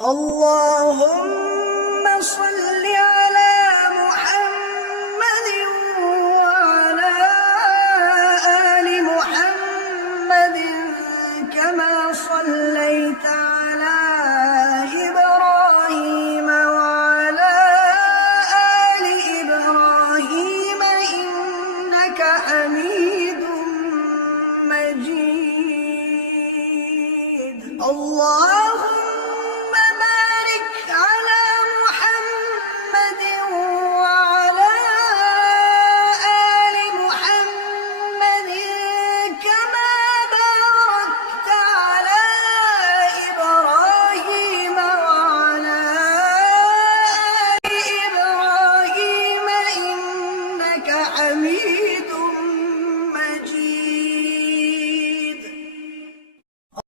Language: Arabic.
اللهم صل على محمد وعلى آل محمد كما صليت على إبراهيم وعلى آل إبراهيم إنك حميد مجيد.